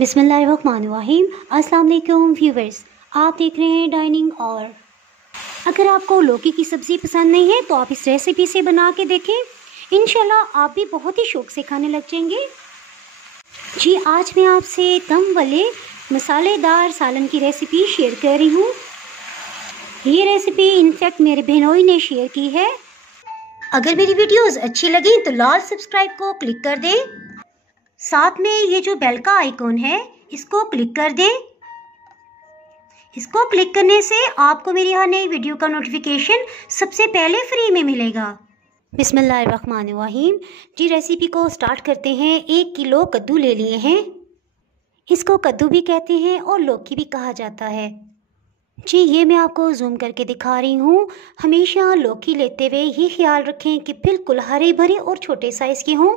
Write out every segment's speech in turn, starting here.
बिस्मिल्लाहिर्रहमानिर्रहीम। अस्सलाम वालेकुम व्यूवर्स, आप देख रहे हैं डाइनिंग। और अगर आपको लौकी की सब्ज़ी पसंद नहीं है तो आप इस रेसिपी से बना के देखें, इंशाल्लाह आप भी बहुत ही शौक़ से खाने लग जाएंगे। जी, आज मैं आपसे दम वाले मसालेदार सालन की रेसिपी शेयर कर रही हूँ। ये रेसिपी इनफैक्ट मेरे बहनोई ने शेयर की है। अगर मेरी वीडियोस अच्छी लगी तो लाल सब्सक्राइब को क्लिक कर दें, साथ में ये जो बेल का आइकॉन है इसको क्लिक कर दें। इसको क्लिक करने से आपको मेरी हर नई वीडियो का नोटिफिकेशन सबसे पहले फ्री में मिलेगा। बिस्मिल्लाहिर्रहमानिर्रहीम। जी, रेसिपी को स्टार्ट करते हैं। 1 किलो कद्दू ले लिए हैं। इसको कद्दू भी कहते हैं और लौकी भी कहा जाता है। जी, ये मैं आपको जूम करके दिखा रही हूँ। हमेशा लौकी लेते हुए ये ख्याल रखें कि बिल्कुल हरे भरे और छोटे साइज़ के हों।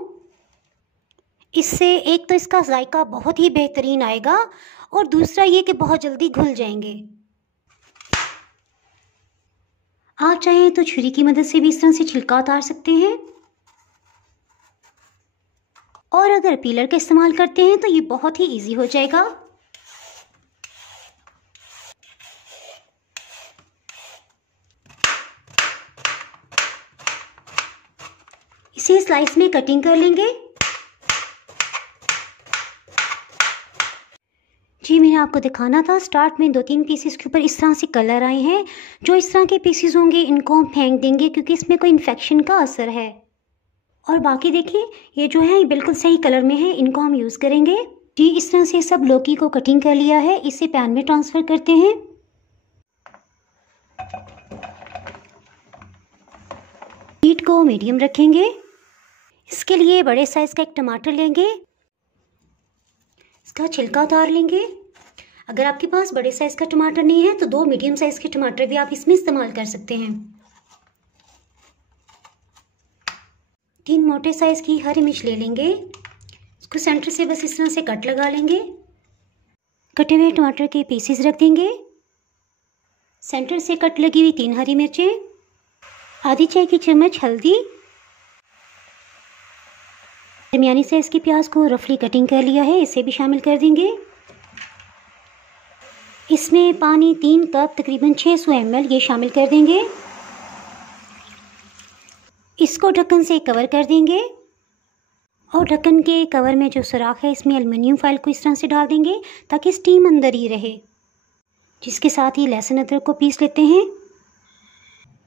इससे एक तो इसका जायका बहुत ही बेहतरीन आएगा और दूसरा ये कि बहुत जल्दी घुल जाएंगे। आप चाहें तो छुरी की मदद से भी इस तरह से छिलका उतार सकते हैं, और अगर पीलर का इस्तेमाल करते हैं तो ये बहुत ही इजी हो जाएगा। इसे स्लाइस में कटिंग कर लेंगे। जी, मैंने आपको दिखाना था स्टार्ट में 2-3 पीसेस के ऊपर इस तरह से कलर आए हैं। जो इस तरह के पीसेस होंगे इनको हम फेंक देंगे क्योंकि इसमें कोई इन्फेक्शन का असर है। और बाकी देखिए ये जो है ये बिल्कुल सही कलर में है, इनको हम यूज़ करेंगे। जी, इस तरह से सब लौकी को कटिंग कर लिया है। इसे पैन में ट्रांसफ़र करते हैं। हीट को मीडियम रखेंगे। इसके लिए बड़े साइज़ का एक टमाटर लेंगे, इसका छिलका उतार लेंगे। अगर आपके पास बड़े साइज़ का टमाटर नहीं है तो 2 मीडियम साइज़ के टमाटर भी आप इसमें इस्तेमाल कर सकते हैं। 3 मोटे साइज़ की हरी मिर्च ले लेंगे। इसको सेंटर से बस इस तरह से कट लगा लेंगे। कटे हुए टमाटर के पीसेस रख देंगे। सेंटर से कट लगी हुई 3 हरी मिर्चें, आधी चाय की चम्मच हल्दी, दरमियानी साइज़ की प्याज को रफली कटिंग कर लिया है, इसे भी शामिल कर देंगे। इसमें पानी 3 कप तकरीबन 600 ml ये शामिल कर देंगे। इसको ढक्कन से कवर कर देंगे और ढक्कन के कवर में जो सुराख है इसमें एल्युमिनियम फॉइल को इस तरह से डाल देंगे ताकि स्टीम अंदर ही रहे। जिसके साथ ही लहसुन अदरक को पीस लेते हैं।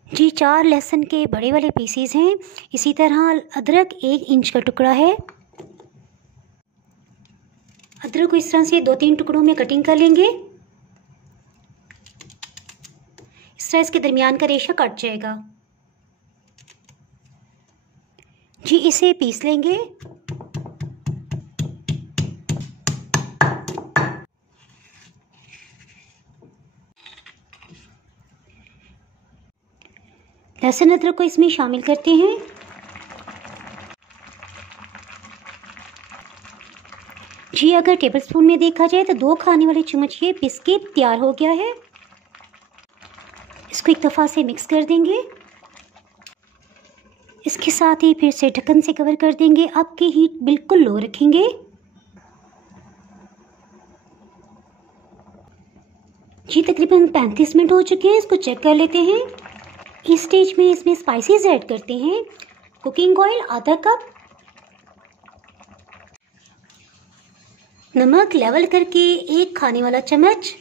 जी, 4 लहसुन के बड़े वाले पीसीज हैं। इसी तरह अदरक 1 इंच का टुकड़ा है। अदरक को इस तरह से 2-3 टुकड़ों में कटिंग कर लेंगे। इस तरह इसके दरमियान का रेशा कट जाएगा। जी, इसे पीस लेंगे। लहसुन अदरक को इसमें शामिल करते हैं। जी, अगर टेबलस्पून में देखा जाए तो 2 खाने वाले चम्मच ये पीस के तैयार हो गया है। इसको एक दफ़ा से मिक्स कर देंगे। इसके साथ ही फिर से ढक्कन से कवर कर देंगे। अब की हीट बिल्कुल लो रखेंगे। जी, तकरीबन 35 मिनट हो चुके हैं। इसको चेक कर लेते हैं। इस स्टेज में इसमें स्पाइसेस ऐड करते हैं। कुकिंग ऑयल आधा कप, नमक लेवल करके 1 खाने वाला चम्मच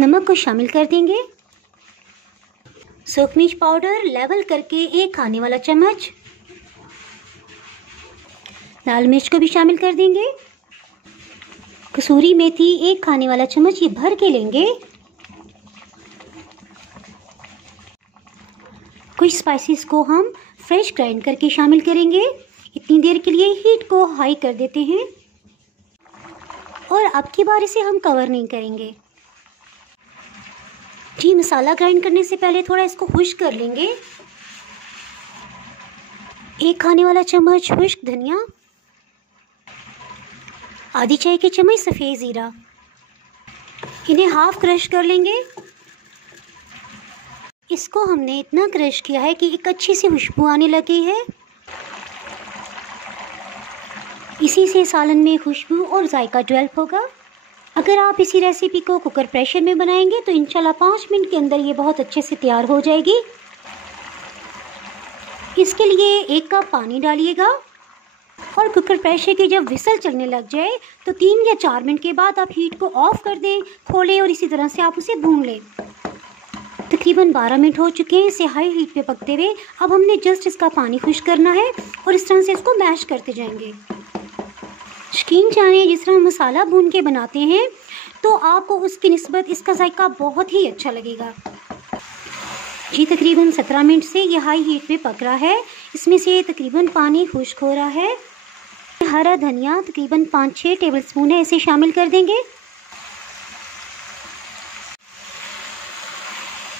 नमक को शामिल कर देंगे। सूख मिर्च पाउडर लेवल करके 1 खाने वाला चम्मच, लाल मिर्च को भी शामिल कर देंगे। कसूरी मेथी 1 खाने वाला चम्मच ये भर के लेंगे। कुछ स्पाइसेस को हम फ्रेश ग्राइंड करके शामिल करेंगे। इतनी देर के लिए हीट को हाई कर देते हैं और अब की बार इसे हम कवर नहीं करेंगे। जी, मसाला ग्राइंड करने से पहले थोड़ा इसको खुश्क कर लेंगे। 1 खाने वाला चम्मच खुश्क धनिया, आधी चाय की चम्मच सफ़ेद ज़ीरा, इन्हें हाफ क्रश कर लेंगे। इसको हमने इतना क्रश किया है कि एक अच्छी सी खुशबू आने लगी है। इसी से सालन में खुशबू और जायका डेवलप होगा। अगर आप इसी रेसिपी को कुकर प्रेशर में बनाएंगे तो इंशाल्लाह 5 मिनट के अंदर ये बहुत अच्छे से तैयार हो जाएगी। इसके लिए 1 कप पानी डालिएगा और कुकर प्रेशर की जब विसल चलने लग जाए तो 3 या 4 मिनट के बाद आप हीट को ऑफ कर दें, खोलें और इसी तरह से आप उसे भून लें। तकरीबन 12 मिनट हो चुके हैं इसे हाई हीट पे पकते हुए। अब हमने जस्ट इसका पानी खुश करना है और इस तरह से इसको मैश करते जाएंगे। यकीन जानिए जिस तरह मसाला भून के बनाते हैं तो आपको उसकी निस्बत इसका जायका बहुत ही अच्छा लगेगा। जी तकरीबन 17 मिनट से ये हाई हीट पे पक रहा है। इसमें से तकरीबन पानी खुश्क हो रहा है। हरा धनिया तकरीबन 5-6 टेबलस्पून है, इसे शामिल कर देंगे।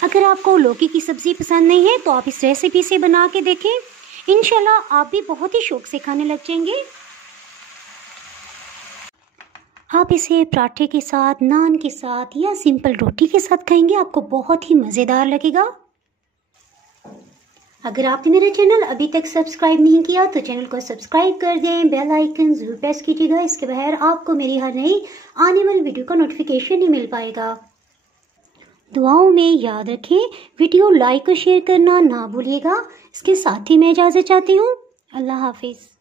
अगर आपको लौकी की सब्ज़ी पसंद नहीं है तो आप इस रेसिपी से बना के देखें, इंशाल्लाह आप भी बहुत ही शौक से खाने लग जाएंगे। आप इसे पराठे के साथ, नान के साथ या सिंपल रोटी के साथ खाएंगे, आपको बहुत ही मज़ेदार लगेगा। अगर आपने मेरा चैनल अभी तक सब्सक्राइब नहीं किया तो चैनल को सब्सक्राइब कर दें, बेल आइकन ज़रूर प्रेस कीजिएगा। इसके बगैर आपको मेरी हर नई आने वाली वीडियो का नोटिफिकेशन नहीं मिल पाएगा। दुआओं में याद रखें, वीडियो लाइक और शेयर करना ना भूलिएगा। इसके साथ ही मैं इजाज़त चाहती हूँ। अल्लाह हाफिज़।